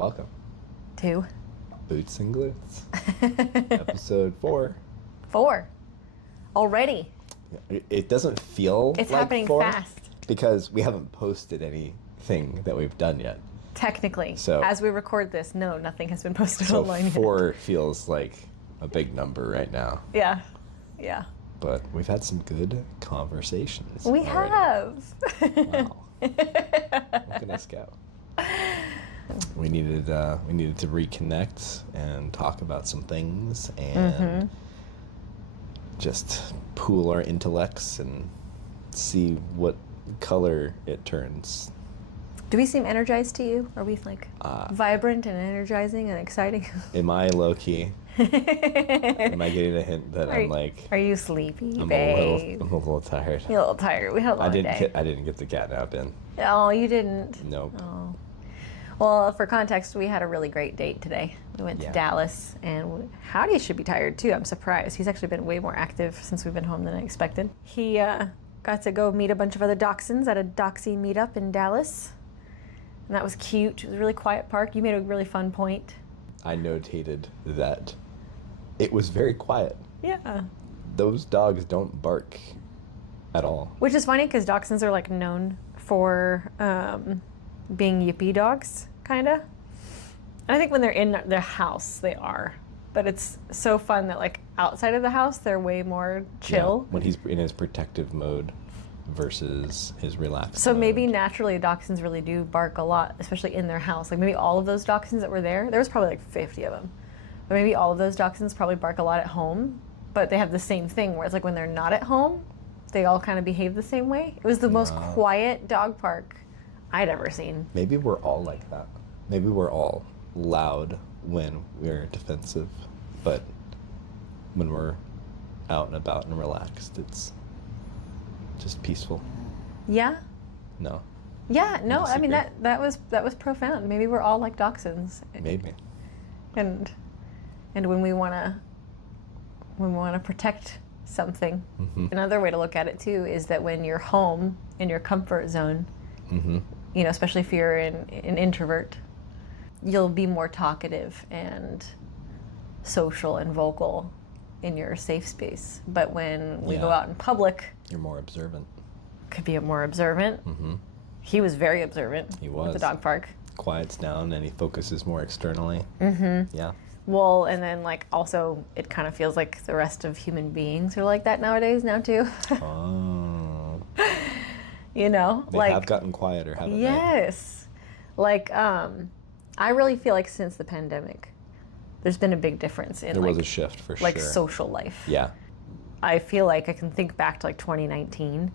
Welcome. Two. Boots and Glutes. Episode 4. 4. Already. It doesn't feel It's like happening 4 fast. because we haven't posted anything that we've done yet. Technically. So- as we record this, no, nothing has been posted So online yet. 4 feels like a big number right now. Yeah. Yeah. But we've had some good conversations. We already. have. Wow. Look at us go. We needed to reconnect and talk about some things and just pool our intellects and see what color it turns. Do we seem energized to you? Are we like vibrant and energizing and exciting? Am I low key? Am I getting a hint that I'm like Are you sleepy, I'm babe? a little tired. You're a little tired. We had a long day. I didn't get the cat nap in. Oh, you didn't? Nope. Oh. Well, for context, we had a really great date today. We went to Yeah. Dallas, and Howdy should be tired too. I'm surprised. He's actually been way more active since we've been home than I expected. He got to go meet a bunch of other dachshunds at a Doxy meetup in Dallas. And that was cute. It was a really quiet park. You made a really fun point. I notated that it was very quiet. Yeah. Those dogs don't bark at all. Which is funny because dachshunds are like known for being yippy dogs, kind of. And I think when they're in their house, they are. But it's so fun that like outside of the house, they're way more chill. Yeah, when he's in his protective mode versus his relaxed So mode. maybe naturally dachshunds really do bark a lot, especially in their house. Like maybe all of those dachshunds that were there was probably like 50 of them. But maybe all of those dachshunds probably bark a lot at home, but they have the same thing where it's like when they're not at home, they all kind of behave the same way. It was the most quiet dog park I'd ever seen. Maybe we're all like that. Maybe we're all loud when we're defensive, but when we're out and about and relaxed, it's just peaceful. Yeah? No, Yeah, no, I mean disagree. that was profound. Maybe we're all like dachshunds. maybe. And when we want to protect something. Another way to look at it too is that when you're home in your comfort zone, you know, especially if you're an introvert, you'll be more talkative and social and vocal in your safe space. But when we go Yeah. out in public, You're more observant. could be more observant. He was very observant He at was. the dog park. Quiets down and he focuses more externally. Yeah. Well, and then like also it kind of feels like the rest of human beings are like that nowadays now too. Oh. You know, They like have gotten quieter, haven't they? yes, like I really feel like since the pandemic, there's been a big difference in There was like a shift for like sure. social life. Yeah. I feel like I can think back to like 2019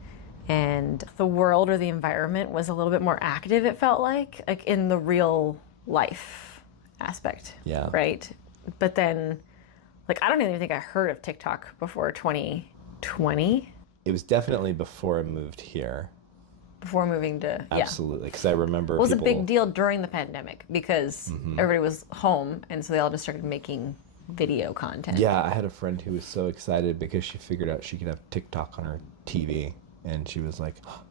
and the world or the environment was a little bit more active, it felt like in the real life aspect. Yeah. Right? But then like I don't even think I heard of TikTok before 2020, It was definitely before I moved here. before moving to Absolutely. Because I remember It was a people, big deal during the pandemic because everybody was home and so they all just started making video content. Yeah, I had a friend who was so excited because she figured out she could have TikTok on her TV. And she was like, oh,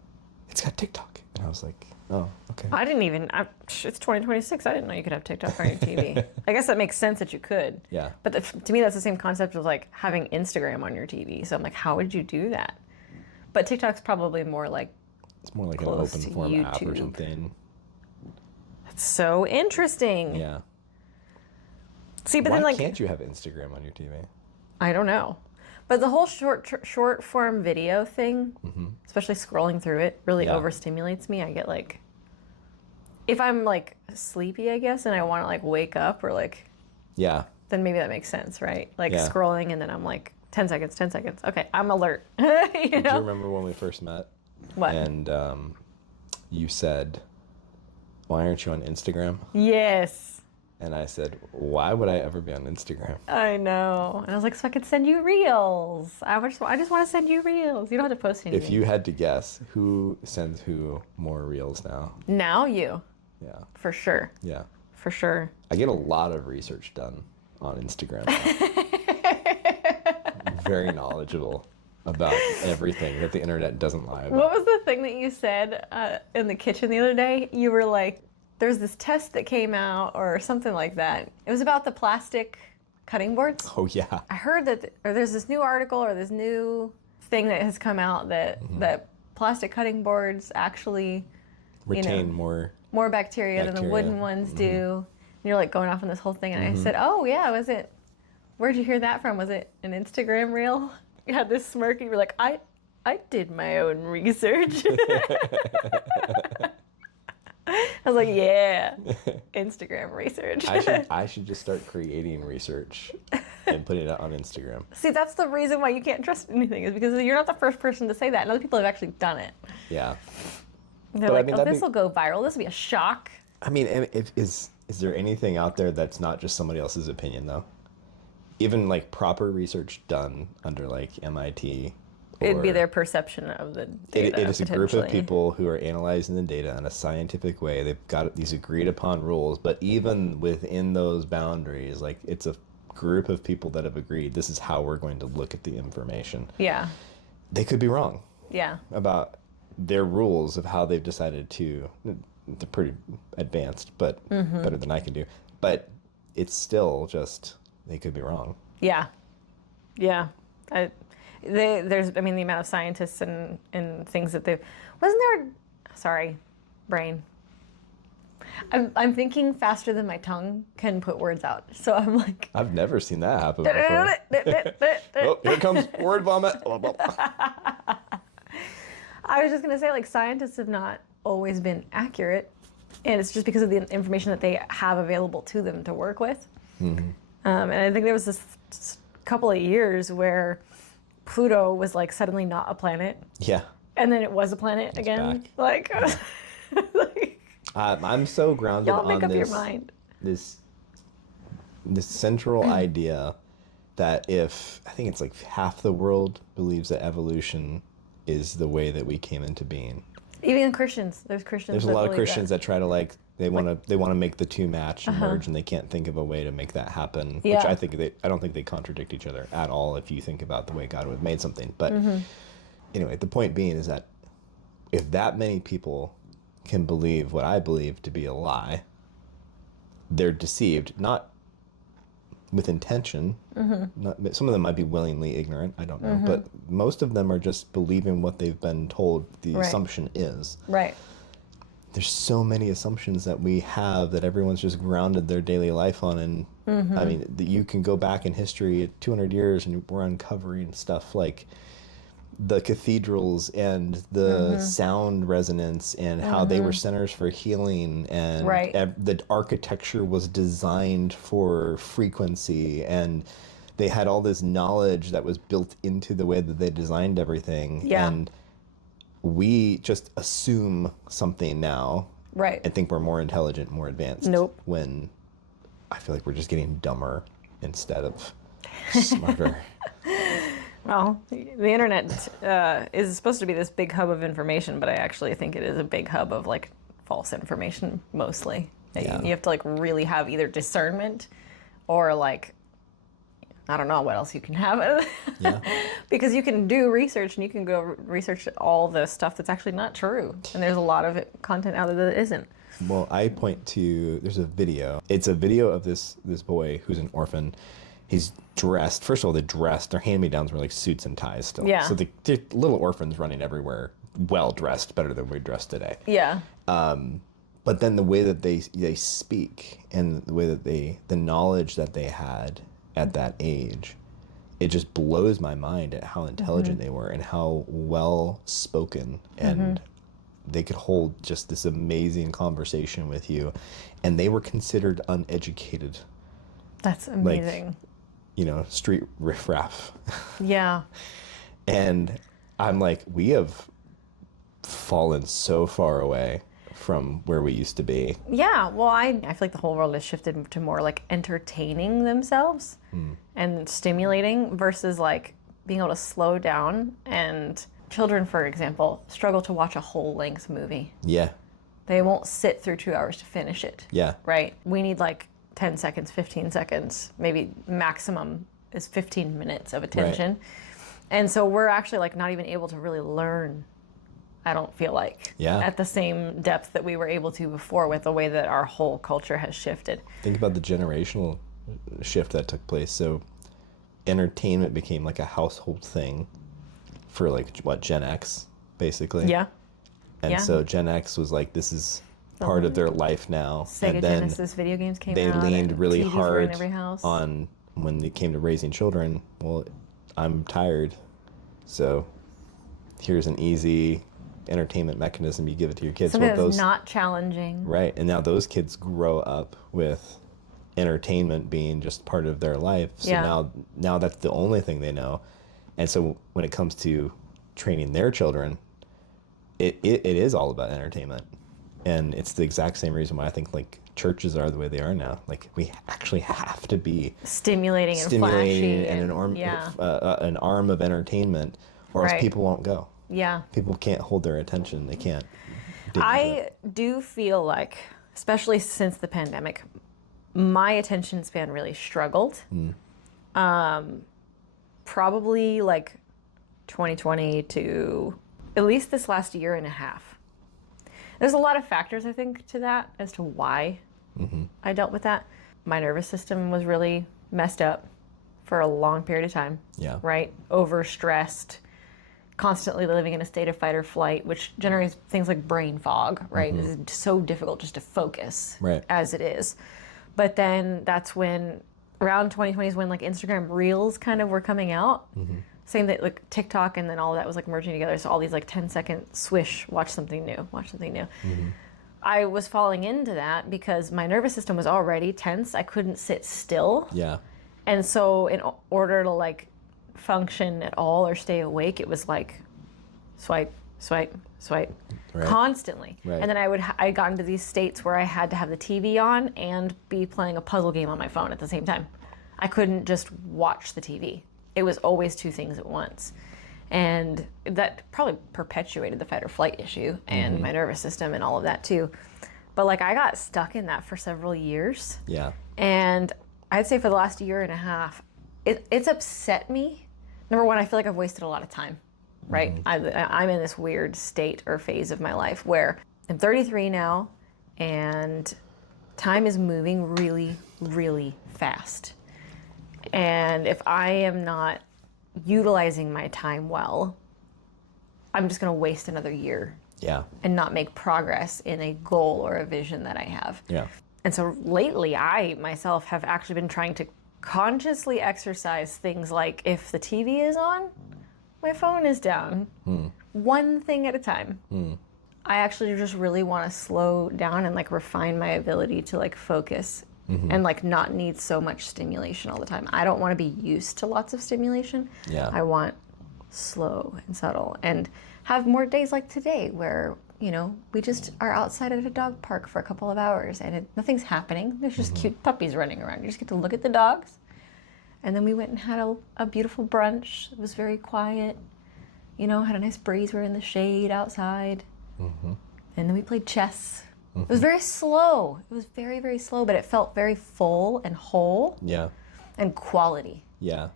it's got TikTok. And I was like, oh, okay. I didn't even, it's 2026. I didn't know you could have TikTok on your TV. I guess that makes sense that you could. Yeah. But to me, that's the same concept of like having Instagram on your TV. So I'm like, how would you do that? But TikTok's probably more like, It's more like an close open to form app or YouTube. something. it's so interesting. Yeah. See, but Why then like, can't you have Instagram on your TV? I don't know. But the whole short form video thing, especially scrolling through it, really Yeah. overstimulates me. I get like, if I'm like sleepy, I guess, and I want to like wake up or like, Yeah. then maybe that makes sense, right? Like Yeah. scrolling and then I'm like, 10 seconds, 10 seconds. Okay, I'm alert. you Do you know? remember when we first met? What? And you said, why aren't you on Instagram? Yes, And I said, why would I ever be on Instagram? I know. And I was like, so I could send you reels. I just want to send you reels. You don't have to post anything. If you had to guess, who sends who more reels now? Now you, Yeah. for sure. Yeah. For sure. I get a lot of research done on Instagram. Very knowledgeable about everything that the internet doesn't lie about. What was the thing that you said in the kitchen the other day? You were like, there's this test that came out or something like that. It was about the plastic cutting boards. Oh yeah. I heard that, or there's this new article or this new thing that has come out that that plastic cutting boards actually Retain more bacteria than the wooden ones do. And you're like going off on this whole thing, and I said, "Oh yeah, was it? Where'd you hear that from? Was it an Instagram reel?" You had this smirk. You were like, "I did my own research." I was like, "Yeah, Instagram research." I should just start creating research and putting it out on Instagram. See, that's the reason why you can't trust anything, is because you're not the first person to say that, and other people have actually done it. Yeah. They're But, I like, mean, "Oh, that'd this will go viral. This will be a shock." I mean, and is there anything out there that's not just somebody else's opinion though? Even like proper research done under like MIT. It'd be or- their perception of the data. It is a group of potentially. people who are analyzing the data in a scientific way. They've got these agreed upon rules, but even within those boundaries, like it's a group of people that have agreed this is how we're going to look at the information. Yeah, They could be wrong yeah, about their rules of how they've decided to. They're pretty advanced, but better than I can do. But it's still just they could be wrong. yeah, yeah. There's, I mean, the amount of scientists and things that they've. Wasn't there? Sorry, brain. I'm thinking faster than my tongue can put words out. So I'm like. I've never seen that happen before. Oh, here comes word vomit. I was just gonna say, like, scientists have not always been accurate, and it's just because of the information that they have available to them to work with. And I think there was this couple of years where Pluto was like suddenly not a planet, Yeah. and then it was a planet again. back. Like, like, I'm so grounded y'all make on up your this. mind. This central idea that if I think it's like half the world believes that evolution is the way that we came into being. Even Christians, there's Christians. There's a that lot of believe Christians that try to like they want to make the two match and merge, and they can't think of a way to make that happen. Which Yeah. I don't think they contradict each other at all if you think about the way God would have made something. But anyway, the point being is that if that many people can believe what I believe to be a lie, they're deceived, not with intention. Not, some of them might be willingly ignorant, I don't know. But most of them are just believing what they've been told the Right. assumption is. Right. There's so many assumptions that we have that everyone's just grounded their daily life on. And I mean, you can go back in history 200 years and we're uncovering stuff like the cathedrals and the sound resonance and how they were centers for healing, and Right. the architecture was designed for frequency, and they had all this knowledge that was built into the way that they designed everything. Yeah. And we just assume something now Right. and think we're more intelligent, more advanced. Nope. When I feel like we're just getting dumber instead of smarter. Well, the internet is supposed to be this big hub of information, but I actually think it is a big hub of like false information mostly. Yeah. You have to like really have either discernment or like, I don't know what else you can have. Yeah. Because you can do research and you can go research all the stuff that's actually not true. And there's a lot of content out there that isn't. Well, I point to, there's a video. It's a video of this boy who's an orphan. He's dressed. First of all, their hand-me-downs were like suits and ties still. Yeah. So they're little orphans running everywhere, well dressed, better than we're dressed today. Yeah. But then the way that they speak and the way that the knowledge that they had at that age, it just blows my mind at how intelligent they were and how well spoken, and they could hold just this amazing conversation with you, and they were considered uneducated, That's amazing. street riffraff. Yeah. And I'm like, we have fallen so far away from where we used to be. Yeah, well, I feel like the whole world has shifted to more like entertaining themselves and stimulating versus like being able to slow down. And children, for example, struggle to watch a whole length movie. Yeah. They won't sit through 2 hours to finish it. Yeah. Right? We need like 10 seconds, 15 seconds, maybe maximum is 15 minutes of attention. And so we're actually like not even able to really learn I don't feel like. Yeah. At the same depth that we were able to before with the way that our whole culture has shifted. Think about the generational shift that took place. So entertainment became like a household thing for like what, Gen X basically. Yeah. And Yeah. so Gen X was like, this is part of their life now. Sega and then Genesis video games came they out. leaned and really TVs were in hard every house. on when it came to raising children. Well, I'm tired, so here's an easy entertainment mechanism. You give it to your kids. Something Well, that's not challenging. right, and now those kids grow up with entertainment being just part of their life. So Yeah. now that's the only thing they know. And so when it comes to training their children, it is all about entertainment. And it's the exact same reason why I think like churches are the way they are now. Like we actually have to be Stimulating and flashy. and yeah. an arm of entertainment, or else Right. people won't go. Yeah. People can't hold their attention. They can't. dig into I it. do feel like, especially since the pandemic, my attention span really struggled. Probably like 2020 to at least this last year and a half. There's a lot of factors, I think, to that as to why I dealt with that. My nervous system was really messed up for a long period of time. Yeah. Right? Overstressed, constantly living in a state of fight or flight, which generates things like brain fog, right? It's so difficult just to focus Right. as it is. But then that's when, around 2020 is when like Instagram Reels kind of were coming out. Same that like TikTok and then all of that was like merging together. So all these like 10-second swish, watch something new, watch something new. I was falling into that because my nervous system was already tense. I couldn't sit still. Yeah. And so in order to like function at all or stay awake, it was like swipe, swipe, swipe Right. constantly. Right. And then I got into these states where I had to have the TV on and be playing a puzzle game on my phone at the same time. I couldn't just watch the TV. It was always two things at once. And that probably perpetuated the fight or flight issue and my nervous system and all of that too. But like I got stuck in that for several years. Yeah. And I'd say for the last year and a half, it's upset me. Number one, I feel like I've wasted a lot of time, right? I'm in this weird state or phase of my life where I'm 33 now and time is moving really, really fast. And if I am not utilizing my time well, I'm just going to waste another year Yeah. and not make progress in a goal or a vision that I have. Yeah. And so lately, I myself have actually been trying to consciously exercise things like if the TV is on, my phone is down, one thing at a time. I actually just really want to slow down and like refine my ability to like focus and like not need so much stimulation all the time. I don't want to be used to lots of stimulation. Yeah. I want slow and subtle and have more days like today where, you know, we just are outside at a dog park for a couple of hours and nothing's happening. There's just cute puppies running around. You just get to look at the dogs. And then we went and had a beautiful brunch. It was very quiet. You know, had a nice breeze. We were in the shade outside. And then we played chess. It was very slow. It was very, very slow, but it felt very full and whole Yeah. and quality. Yeah.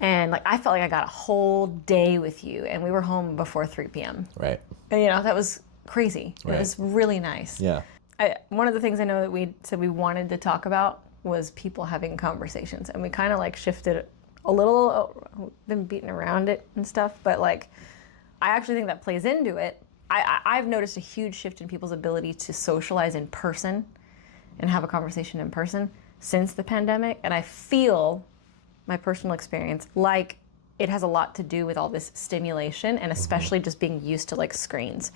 And like I felt like I got a whole day with you, and we were home before 3 p.m. Right. And you know, that was crazy. It Right. was really nice. Yeah. One of the things I know that we said we wanted to talk about was people having conversations, and we kind of like shifted a little, been beating around it and stuff, but like I actually think that plays into it. I've noticed a huge shift in people's ability to socialize in person and have a conversation in person since the pandemic, and I feel my personal experience like it has a lot to do with all this stimulation and especially just being used to like screens.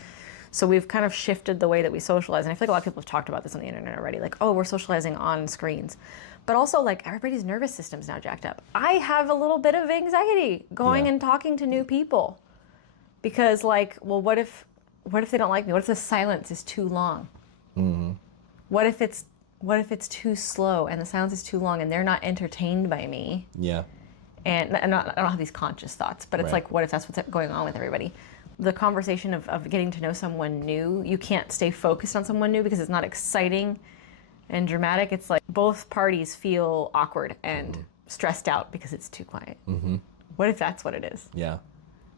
So we've kind of shifted the way that we socialize, and I feel like a lot of people have talked about this on the internet already, like, oh, we're socializing on screens. But also like everybody's nervous system's now jacked up. I have a little bit of anxiety going Yeah. and talking to new people because like, well, what if they don't like me? What if the silence is too long? What if it's too slow and the silence is too long and they're not entertained by me? Yeah. And I don't have these conscious thoughts, but it's Right. like, what if that's what's going on with everybody? The conversation of getting to know someone new, you can't stay focused on someone new because it's not exciting and dramatic. It's like both parties feel awkward and stressed out because it's too quiet. What if that's what it is? Yeah.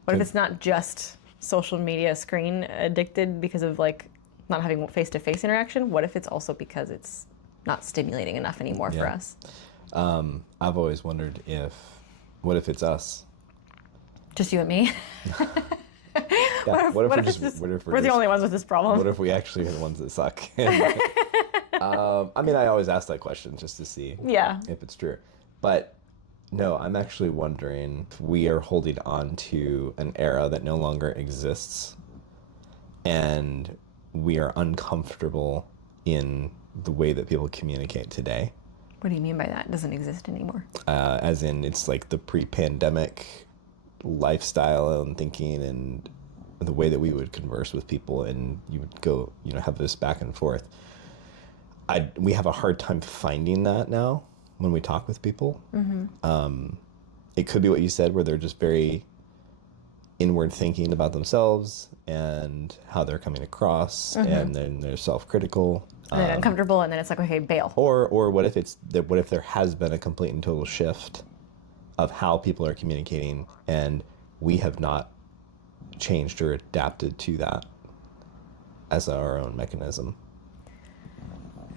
What if it's not just social media screen addicted because of like not having face-to-face interaction? What if it's also because it's not stimulating enough anymore for Yeah. us? I've always wondered what if it's us? Just you and me? Yeah. What if we're the only ones with this problem? What if we actually are the ones that suck? I mean, I always ask that question just to see Yeah. if it's true. But no, I'm actually wondering if we are holding on to an era that no longer exists, and we are uncomfortable in the way that people communicate today. What do you mean by that? It doesn't exist anymore. As in, it's like the pre-pandemic lifestyle and thinking and the way that we would converse with people, and you would go, have this back and forth. We have a hard time finding that now when we talk with people. Mm-hmm. It could be what you said, where they're just very inward thinking about themselves and how they're coming across, and then they're self-critical. And then uncomfortable, and then it's like, okay, bail. Or what if there has been a complete and total shift of how people are communicating, and we have not changed or adapted to that as our own mechanism.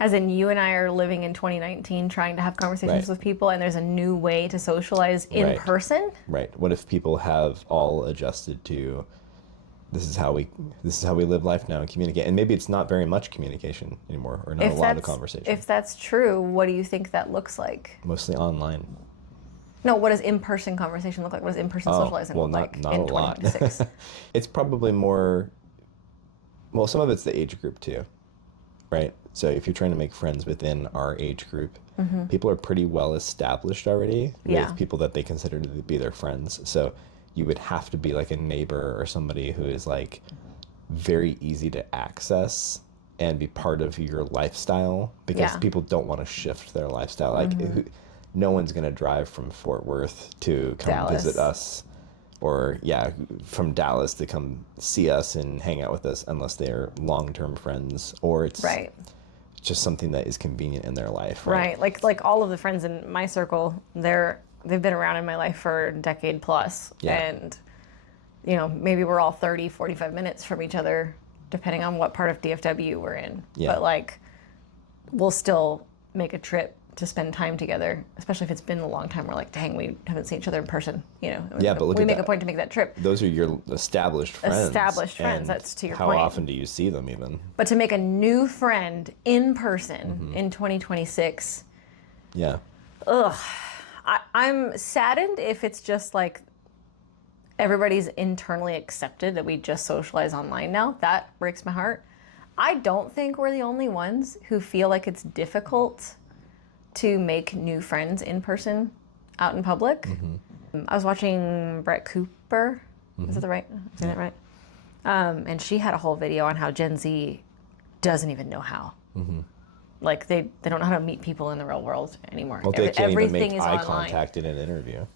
As in, you and I are living in 2019 trying to have conversations Right. with people, and there's a new way to socialize in Right. person. Right. What if people have all adjusted to this is how we live life now and communicate, and maybe it's not very much communication anymore, or not a lot of conversation. If that's true, what do you think that looks like? Mostly online. No, what does in-person conversation look like? What does in-person socializing well, look not, like not in a lot. 2026? It's probably more. Well, some of it's the age group too, right? So if you're trying to make friends within our age group, people are pretty well established already Yeah. with people that they consider to be their friends. So you would have to be like a neighbor or somebody who is like very easy to access and be part of your lifestyle, because Yeah. people don't want to shift their lifestyle. Like no one's going to drive from Fort Worth to come Dallas. visit us, or from Dallas to come see us and hang out with us, unless they're long-term friends, or it's Right. just something that is convenient in their life. Right. Like all of the friends in my circle, they've been around in my life for a decade plus. Yeah. And, maybe we're all 30, 45 minutes from each other, depending on what part of DFW we're in. Yeah. But like, we'll still make a trip to spend time together, especially if it's been a long time. We're like, dang, we haven't seen each other in person. Yeah, but look we at make that. a point to make that trip. Those are your established friends. Established friends, and that's to your how point. often do you see them even? But to make a new friend in person Mm-hmm. in 2026, Yeah. I'm saddened if it's just like everybody's internally accepted that we just socialize online now. That breaks my heart. I don't think we're the only ones who feel like it's difficult to make new friends in person out in public. I was watching Brett Cooper. Is that the right? Is that right? And she had a whole video on how Gen Z doesn't even know how. Like they don't know how to meet people in the real world anymore. Well, they can't even make eye online. contact in an interview.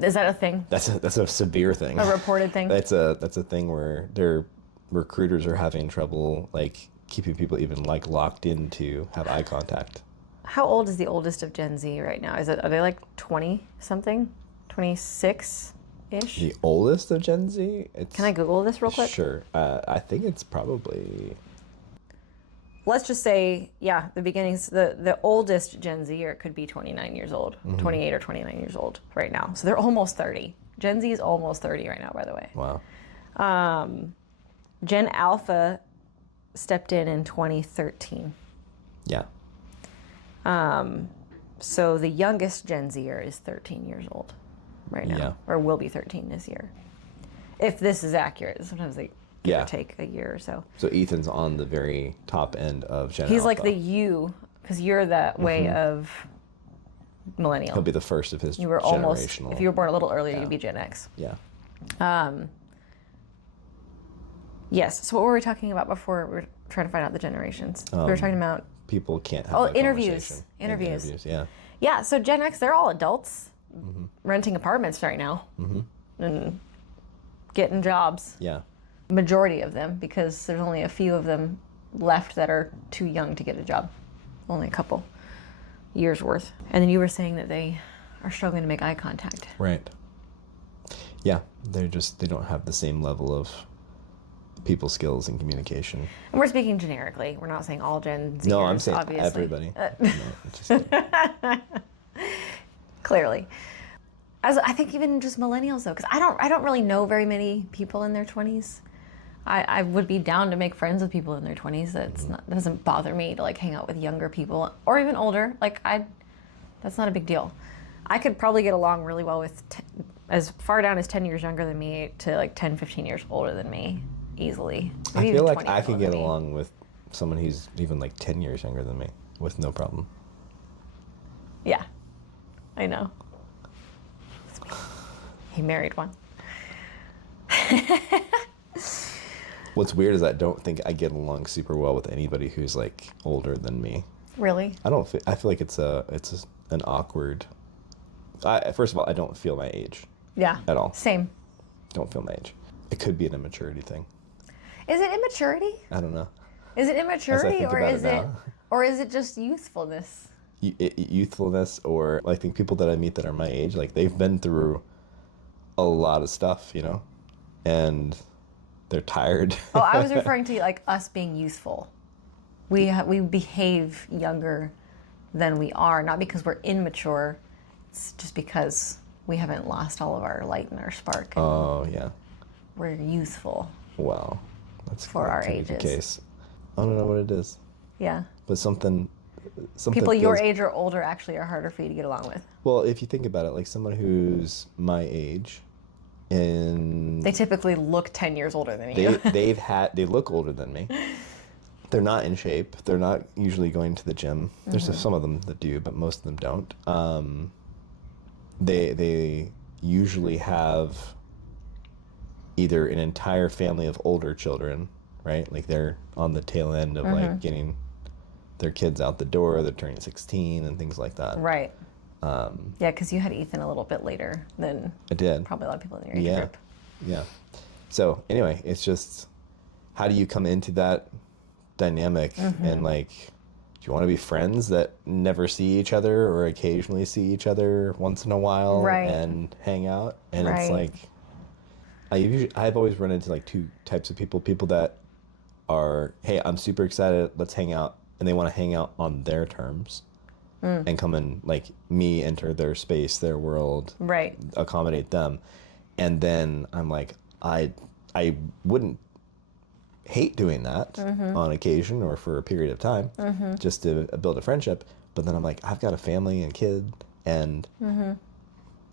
Is that a thing? That's a severe thing. A reported thing? That's a thing where their recruiters are having trouble like keeping people even like locked in to have eye contact. How old is the oldest of Gen Z right now? Are they like 20 something? 26-ish? The oldest of Gen Z? Can I Google this real quick? Sure. I think it's probably. Let's just say, the beginnings, the oldest Gen Z, or it could be 29 years old, 28 or 29 years old right now. So they're almost 30. Gen Z is almost 30 right now, by the way. Wow. Gen Alpha stepped in 2013. Yeah. So the youngest Gen Zer is 13 years old right now, Yeah. or will be 13 this year. If this is accurate, sometimes they give Yeah. or take a year or so. So Ethan's on the very top end of Gen He's Alpha. like the you, because you're that way of millennial. He'll be the first of his You were almost, generational. if you were born a little earlier, you'd be Gen X. Yeah. Yes. So what were we talking about before? We were trying to find out the generations. We were talking about, People can't have Oh, that interviews. conversation. Interviews. Yeah. yeah, so Gen X, they're all adults renting apartments right now and getting jobs. Yeah. Majority of them, because there's only a few of them left that are too young to get a job. Only a couple years worth. And then you were saying that they are struggling to make eye contact. Right. Yeah, they don't have the same level of people skills and communication. And we're speaking generically. We're not saying all Gen Zers, No, I'm saying obviously. everybody. No, just Clearly. As I think even just millennials though, because I don't really know very many people in their 20s. I would be down to make friends with people in their 20s. That doesn't bother me to like hang out with younger people or even older. Like that's not a big deal. I could probably get along really well with as far down as 10 years younger than me to like 10, 15 years older than me easily. I Maybe feel even like 20 I years could older get than me. along with someone who's even like 10 years younger than me with no problem. Yeah, I know. He married one. What's weird is I don't think I get along super well with anybody who's like older than me. Really? I feel like it's an awkward. First of all, I don't feel my age Yeah. at all. Same. Don't feel my age. It could be an immaturity thing. Is it immaturity? I don't know. Is it immaturity think or about it is it now. or is it just youthfulness? Youthfulness, or I think people that I meet that are my age, like they've been through a lot of stuff, you know, and they're tired. Oh, I was referring to like us being youthful. We behave younger than we are, not because we're immature. It's just because we haven't lost all of our light and our spark. Oh yeah. We're youthful. Wow. That's For that our could be the ages. case. I don't know what it is, Yeah. but something People your feels- age or older actually are harder for you to get along with. Well, if you think about it, like someone who's my age, and They typically look 10 years older than you. they look older than me. They're not in shape. They're not usually going to the gym. There's Mm-hmm. some of them that do, but most of them don't. They usually have either an entire family of older children, right? Like they're on the tail end of Mm-hmm. like getting their kids out the door. They're turning 16 and things like that. Right. Yeah, because you had Ethan a little bit later than I did. probably a lot of people in your age Yeah. group. Yeah. So anyway, it's just how do you come into that dynamic Mm-hmm. and like, do you want to be friends that never see each other or occasionally see each other once in a while Right. and hang out? And Right. it's like, I've always run into like two types of people that are, hey, I'm super excited, let's hang out, and they want to hang out on their terms and come and like me enter their space, their world, Right. accommodate them. And then I'm like, I wouldn't hate doing that on occasion or for a period of time just to build a friendship. But then I'm like, I've got a family and kid, and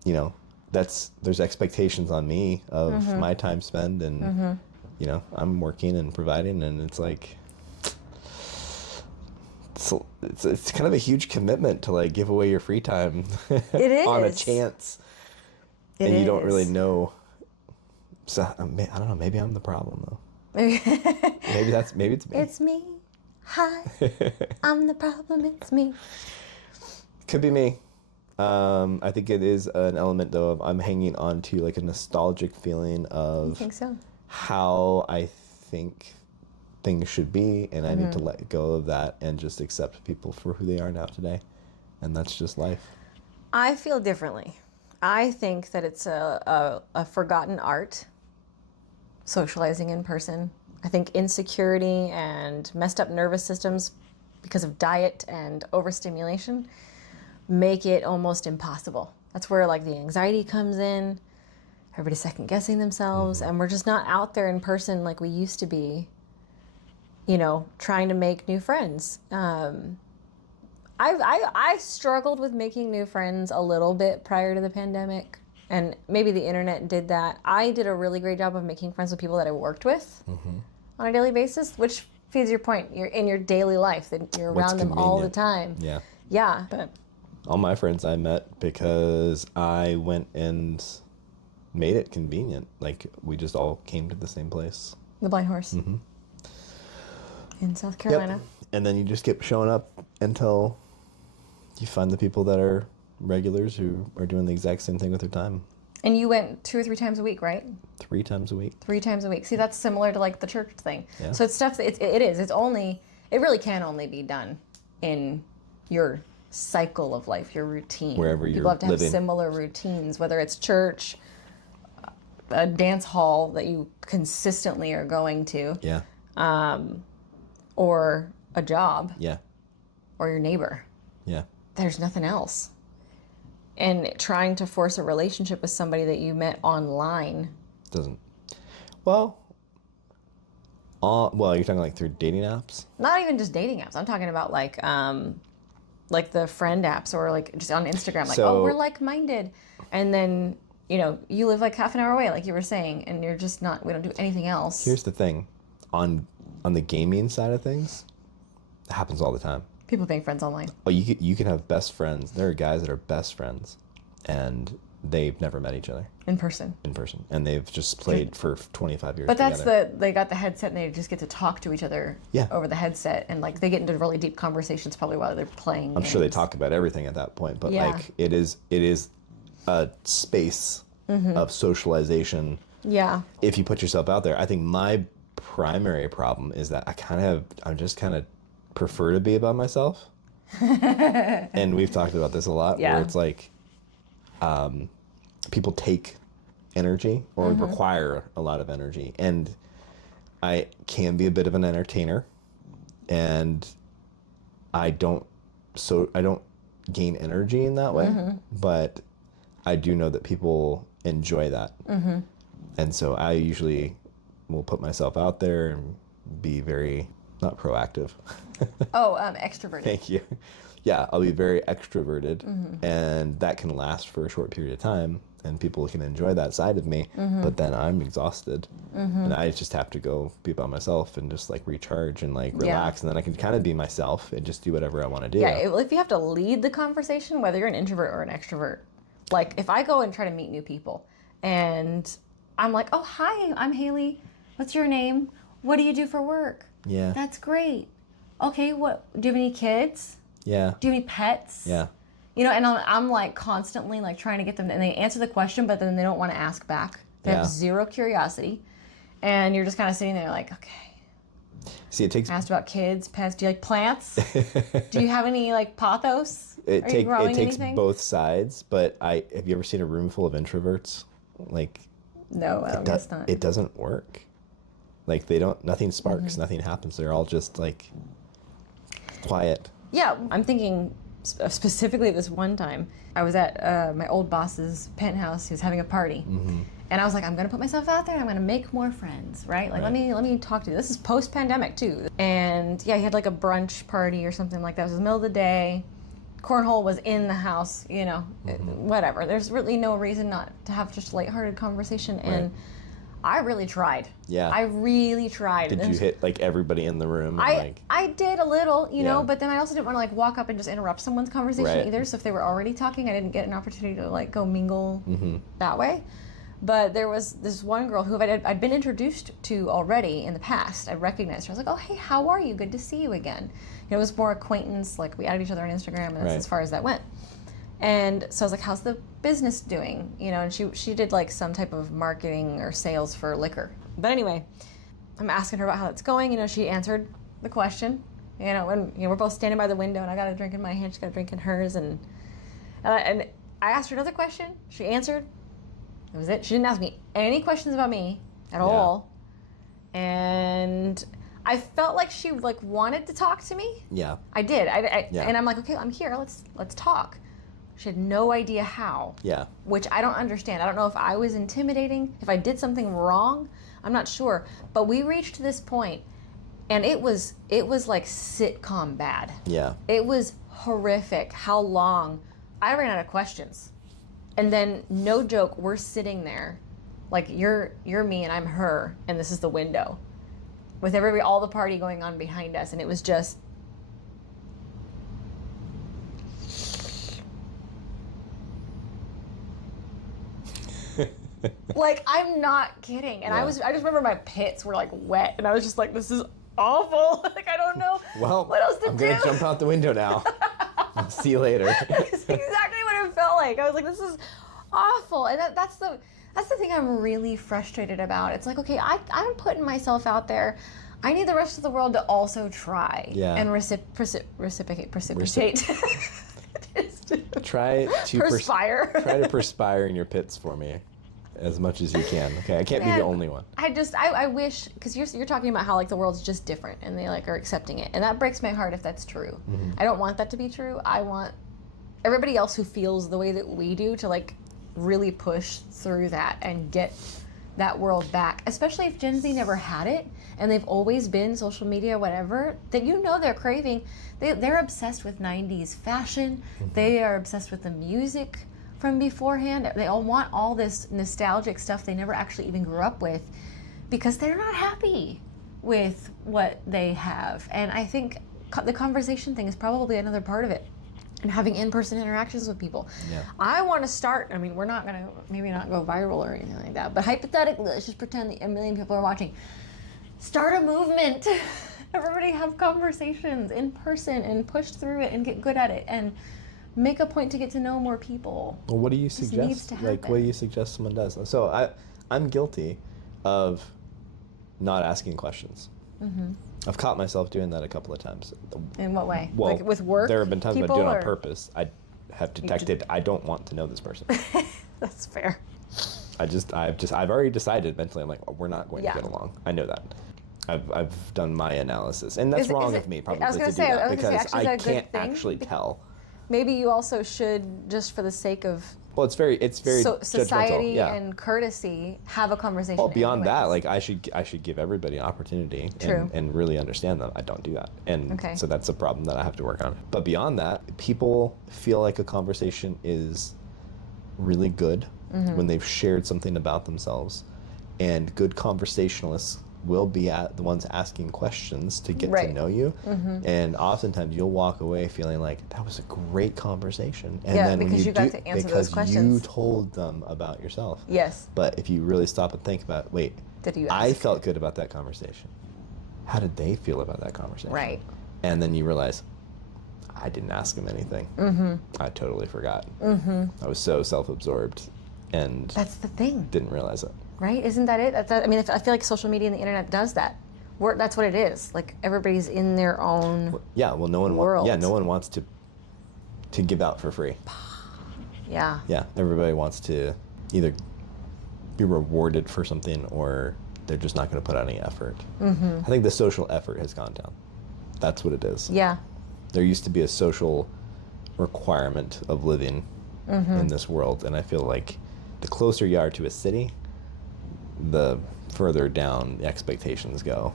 you know, there's expectations on me of my time spent, and you know, I'm working and providing, and it's like it's kind of a huge commitment to like give away your free time It on a is. chance. It And you don't really is. know. So I don't know. Maybe I'm the problem though. Maybe it's me. It's me. Hi. I'm the problem. It's me. Could be me. I think it is an element though of I'm hanging on to like a nostalgic feeling I of think so. how I think things should be, and I need Mm-hmm. to let go of that and just accept people for who they are now today, and that's just life. I feel differently. I think that it's a forgotten art, socializing in person. I think insecurity and messed up nervous systems because of diet and overstimulation make it almost impossible. That's where like the anxiety comes in. Everybody's second guessing themselves, and we're just not out there in person like we used to be, you know, trying to make new friends. I struggled with making new friends a little bit prior to the pandemic, and maybe the internet did that. I did a really great job of making friends with people that I worked with on a daily basis, which feeds your point. You're in your daily life, that you're What's around them all the convenient. time. Yeah. Yeah, but All my friends I met because I went and made it convenient. Like we just all came to the same place. the Blind Horse in South Carolina. Yep. And then you just keep showing up until you find the people that are regulars who are doing the exact same thing with their time And you went 2 or 3 times a week, right? 3 times a week. 3 times a week. See, that's similar to like the church thing. Yeah. So it's stuff that it really can only be done in your cycle of life, your routine. Wherever People you're have to have living. similar routines, whether it's church, a dance hall that you consistently are going to, Yeah. or a job, Yeah. or your neighbor. Yeah. There's nothing else. And trying to force a relationship with somebody that you met online. Doesn't. Well, you're talking like through dating apps? Not even just dating apps. I'm talking about like the friend apps or like just on Instagram. Like, So- oh, we're like-minded. And then, you know, you live like half an hour away, like you were saying, and you're just not, we don't do anything else. Here's the thing. On the gaming side of things, it happens all the time. People being friends online. Oh, you can have best friends. There are guys that are best friends, and they've never met each other In person. in person, and they've just played for 25 years But that's together. they got the headset and they just get to talk to each other Yeah. over the headset, and like they get into really deep conversations probably while they're playing. I'm sure they talk about everything at that point, but Yeah. like it is a space of socialization. Yeah. If you put yourself out there. I think my primary problem is that I just kind of prefer to be by myself. And we've talked about this a lot, Yeah. where it's like people take energy or require a lot of energy, and I can be a bit of an entertainer, and I don't gain energy in that way, but I do know that people enjoy that. And so I usually will put myself out there and be very, not proactive. Oh, extroverted. Thank you. Yeah, I'll be very extroverted, and that can last for a short period of time, and people can enjoy that side of me, but then I'm exhausted, and I just have to go be by myself and just like recharge and like relax, and then I can kind of be myself and just do whatever I want to do. Yeah, if you have to lead the conversation, whether you're an introvert or an extrovert, like if I go and try to meet new people and I'm like, oh, hi, I'm Haley. What's your name? What do you do for work? Yeah. That's great. Okay, do you have any kids? Yeah. Do you have any pets? Yeah. You know, and I'm like constantly like trying to get them, and they answer the question, but then they don't want to ask back. They Yeah. have zero curiosity. And you're just kind of sitting there like, okay. See, it takes Asked about kids, pets. Do you like plants? Do you have any like pothos? it Are you growing takes anything? both sides, but have you ever seen a room full of introverts? Like No, I guess not. it doesn't work. Like nothing sparks, nothing happens. They're all just like quiet. Yeah, I'm thinking specifically this one time. I was at my old boss's penthouse. He was having a party. And I was like, I'm going to put myself out there and I'm going to make more friends, right? Like, let me talk to you. This is post-pandemic, too. And yeah, he had like a brunch party or something like that. It was the middle of the day. Cornhole was in the house, you know, whatever. There's really no reason not to have just lighthearted conversation. And I really tried. Yeah. I really tried. Did you hit like everybody in the room? And, I did a little, you know, Yeah. but then I also didn't want to like walk up and just interrupt someone's conversation Right. either. So if they were already talking, I didn't get an opportunity to like go mingle that way. But there was this one girl who I'd been introduced to already in the past. I recognized her. I was like, oh, hey, how are you? Good to see you again. You know, it was more acquaintance. Like we added each other on Instagram, and that's Right. as far as that went. And so I was like, how's the business doing? You know, and she did like some type of marketing or sales for liquor. But anyway, I'm asking her about how that's going. You know, she answered the question. You know, and you know, we're both standing by the window, and I got a drink in my hand, she got a drink in hers, and I asked her another question. She answered. That was it. She didn't ask me any questions about me at all. And I felt like she like wanted to talk to me. Yeah. I did. Yeah. And I'm like, okay, I'm here. Let's talk. She had no idea how. Yeah. Which I don't understand. I don't know if I was intimidating, if I did something wrong. I'm not sure. But we reached this point, and it was like sitcom bad. Yeah. It was horrific how long I ran out of questions. And then, no joke, we're sitting there, like you're me and I'm her, and this is the window, with all the party going on behind us, and it was just. Like, I'm not kidding. And Yeah. I just remember my pits were like wet, and I was just like, this is awful. Like, I don't know Well, what else to I'm do. gonna jump out the window now. I'll see you later. That's exactly what it felt like. I was like, this is awful. And that's the thing I'm really frustrated about. It's like, okay, I'm putting myself out there. I need the rest of the world to also try and precipitate. Try to Perspire. try to perspire in your pits for me. as much as you can. Okay, I can't be Man, the only one. I wish, because you're talking about how like the world's just different and they like are accepting it, and that breaks my heart if that's true. I don't want that to be true. I want everybody else who feels the way that we do to like really push through that and get that world back, especially if Gen Z never had it and they've always been social media, whatever, that they're craving. They're obsessed with 90s fashion. They are obsessed with the music from beforehand. They all want all this nostalgic stuff they never actually even grew up with because they're not happy with what they have. And I think the conversation thing is probably another part of it. And having in-person interactions with people. Yeah. I want to start, I mean, we're not going to maybe not go viral or anything like that, but hypothetically, let's just pretend that 1 million people are watching. Start a movement. Everybody have conversations in person and push through it and get good at it and make a point to get to know more people. Well, what do you needs suggest? to Like, what do you suggest someone does? So I'm guilty of not asking questions. I've caught myself doing that a couple of times. In what way? Well, like with work? there have been times when I people, do it on or- purpose. I have detected I don't want to know this person. That's fair. I've already decided mentally. I'm like, oh, we're not going Yeah. to get along. I know that. I've done my analysis, and that's Is it- wrong is it- of me I probably was to gonna do say, that I was gonna say, because actually, is that I a good can't thing? actually tell. Maybe you also should, just for the sake of Well, it's very society judgmental. Yeah. and courtesy, have a conversation. Well, beyond that, anyways. like I should give everybody an opportunity True. and really understand them. I don't do that, and Okay. so that's a problem that I have to work on. But beyond that, people feel like a conversation is really good when they've shared something about themselves, and good conversationalists will be the ones asking questions to get to Right. know you, and oftentimes you'll walk away feeling like that was a great conversation, and Yeah, then when because you got do, to answer because those you questions. told them about yourself. Yes. But if you really stop and think about, wait, Did you I ask? felt good about that conversation. How did they feel about that conversation? Right. And then you realize, I didn't ask them anything. I totally forgot. I was so self-absorbed and That's the thing, didn't realize it. right? Isn't that it? I mean, I feel like social media and the internet does that. That's what it is. Like everybody's in their own. Yeah, well, no one World. no one wants to give out for free. Yeah. Yeah, everybody wants to either be rewarded for something or they're just not going to put out any effort. I think the social effort has gone down. That's what it is. Yeah. There used to be a social requirement of living in this world, and I feel like the closer you are to a city, the further down the expectations go.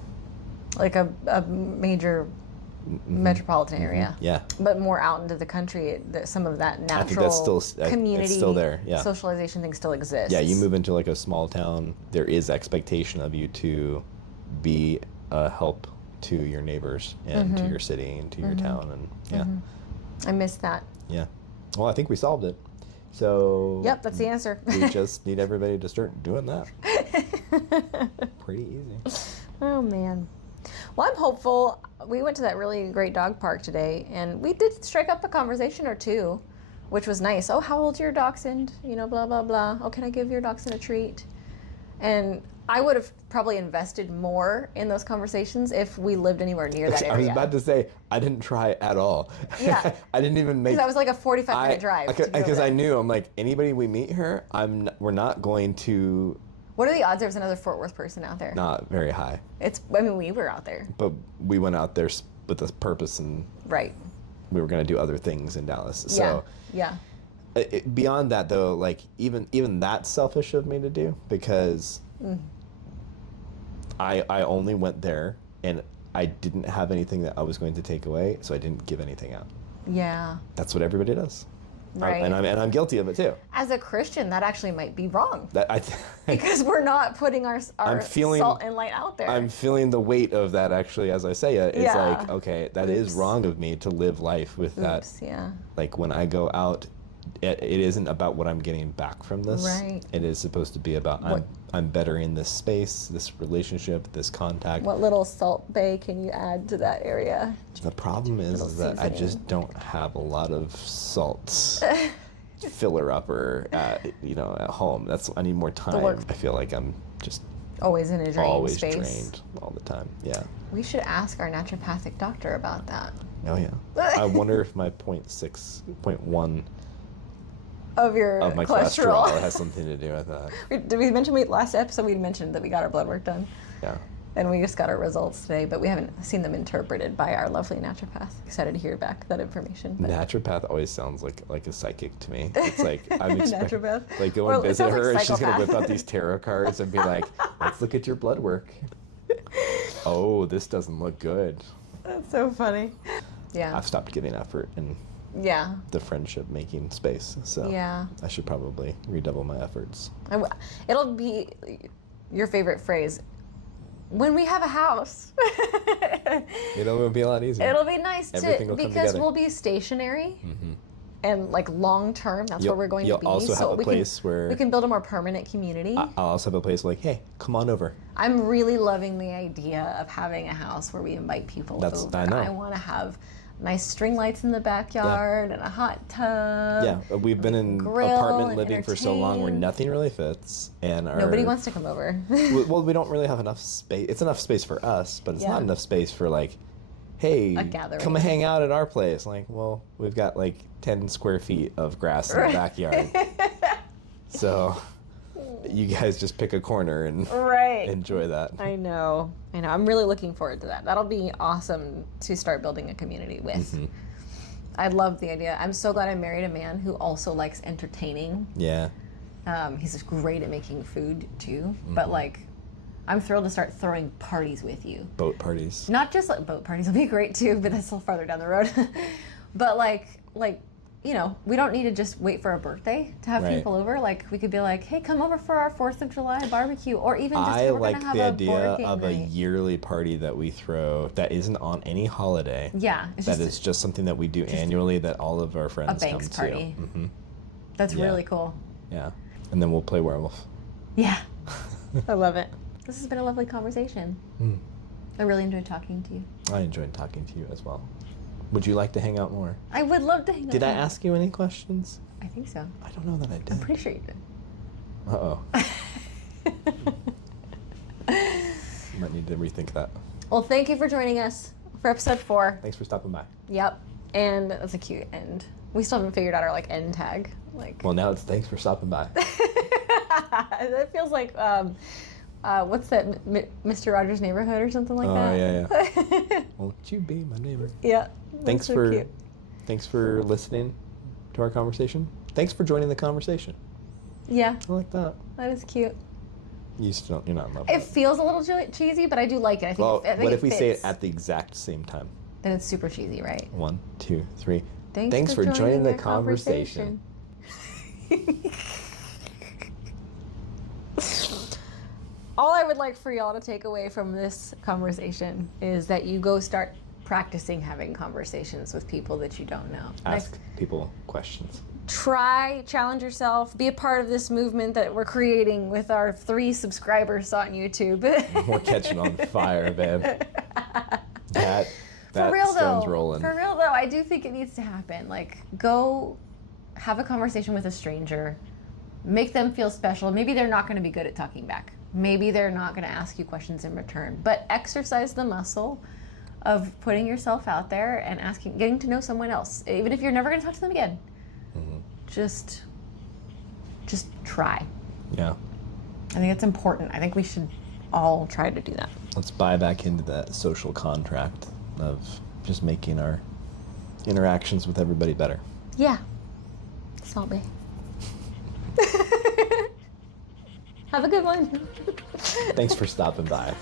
Like a major metropolitan area. Yeah. But more out into the country, some of that natural I think that's still it's community still there. Yeah. socialization thing still exists. Yeah, you move into like a small town, there is expectation of you to be a help to your neighbors and to your city and to your town, and yeah. I miss that. Yeah. Well, I think we solved it. So Yep, that's the answer. we just need everybody to start doing that. Pretty easy. Oh man. Well, I'm hopeful. We went to that really great dog park today, and we did strike up a conversation or two, which was nice. Oh, how old's your dachshund? You know, blah blah blah. Oh, can I give your dachshund a treat? And I would have probably invested more in those conversations if we lived anywhere near that area. I was about to say I didn't try at all. Yeah. I didn't even make. Because that was like a 45-minute drive. Because I knew I'm like anybody we meet here, we're not going to. What are the odds there was another Fort Worth person out there? Not very high. I mean, we were out there. But we went out there with this purpose, and Right. we were going to do other things in Dallas. So Yeah. beyond that, though, like even that's selfish of me to do because I only went there and I didn't have anything that I was going to take away, so I didn't give anything out. Yeah. That's what everybody does. Right. And I'm guilty of it too. As a Christian, that actually might be wrong. That Because we're not putting our feeling- salt and light out there. I'm feeling the weight of that actually as I say it. It's Yeah. like, okay, that is Oops. wrong of me to live life with that. Oops, yeah. Like when I go out, it isn't about what I'm getting back from this. Right. It is supposed to be about I'm better in this space, this relationship, this contact. What little salt bay can you add to that area? The problem is Little that I seasoning. just don't have a lot of salt filler upper at home. I need more time. work. I feel like I'm just Always in a drained always space. drained all the time. Yeah. We should ask our naturopathic doctor about that. Oh yeah. I wonder if my 0.1 of your of my cholesterol. It has something to do with that. Did we mention last episode we mentioned that we got our blood work done? Yeah. And we just got our results today, but we haven't seen them interpreted by our lovely naturopath. Excited to hear back that information. But. Naturopath always sounds like a psychic to me. It's like I'm expecting, Naturopath. like go Or and it visit sounds like her, and she's gonna psychopath. whip out these tarot cards and be like, "Let's look at your blood work." Oh, this doesn't look good. That's so funny. Yeah. I've stopped giving effort in Yeah. the friendship making space, so Yeah. I should probably redouble my efforts. It'll be your favorite phrase. When we have a house. It'll be a lot easier. It'll be nice Everything to will come because together. we'll be stationary Mhm. and like long term. That's where we're going to You'll be. also have a we place can, where we can build a more permanent community. I'll also have a place like, hey, come on over. I'm really loving the idea of having a house where we invite people over. I know. I want to have nice string lights in the backyard and a hot tub. Yeah, we've been in grill apartment and living for so long where entertain. nothing really fits, and Nobody wants to come over. Well, we don't really have enough space. It's enough space for us, but it's Yeah. not enough space for like, hey, A gathering. come hang out at our place. Like, well, we've got like 10 square feet of grass in the backyard, so you guys just pick a corner and Right. enjoy that. I know. I'm really looking forward to that. That'll be awesome to start building a community with. Mm-hmm. I love the idea. I'm so glad I married a man who also likes entertaining. Yeah, He's just great at making food too. Mm-hmm. But like, I'm thrilled to start throwing parties with you. boat parties. Not just like boat parties will be great too, but that's a little farther down the road. But like you know, we don't need to just wait for a birthday to have Right. people over. Like we could be like, hey, come over for our 4th of July barbecue, or even just I we're like gonna have the a idea board game of a night. yearly party that we throw that isn't on any holiday. Yeah, it's That just is just something that we do annually that all of our friends Banks come party. to. Hmm. that's yeah. really cool. Yeah, and then we'll play werewolf. Yeah, I love it. This has been a lovely conversation. Mm. I really enjoyed talking to you. I enjoyed talking to you as well. Would you like to hang out more? I would love to hang out. Did I with you. ask you any questions? I think so. I don't know that I I'm did. pretty sure you did. Uh-oh. Might need to rethink that. Well, thank you for joining us for episode 4. Thanks for stopping by. Yep. And that's a cute end. We still haven't figured out our like end tag. Like Well, now it's thanks for stopping by. that feels like what's that Mr. Rogers' Neighborhood or something like that. yeah. Won't you be my neighbor? Yeah. Thanks that's so for cute. thanks for listening to our conversation. Thanks for joining the conversation. Yeah, I like that. that is cute. You still don't, you're not in love It with it. feels a little cheesy, but I do like it. I think. Well, I think what if we say it fits. at the exact same time? Then it's super cheesy, right? 1, 2, 3. Thanks for joining the our conversation. All I would like for y'all to take away from this conversation is that you go start practicing having conversations with people that you don't know. Ask people questions. Try, challenge yourself, be a part of this movement that we're creating with our 3 subscribers on YouTube. We're catching on fire, babe. That For real stone's though, rolling. for real though, I do think it needs to happen. Like, go have a conversation with a stranger, make them feel special. Maybe they're not going to be good at talking back. Maybe they're not going to ask you questions in return. But exercise the muscle of putting yourself out there and asking, getting to know someone else, even if you're never going to talk to them again. Mm-hmm. Just try. Yeah. I think it's important. I think we should all try to do that. Let's buy back into that social contract of just making our interactions with everybody better. Yeah. Salt me. Have a good one. Thanks for stopping by.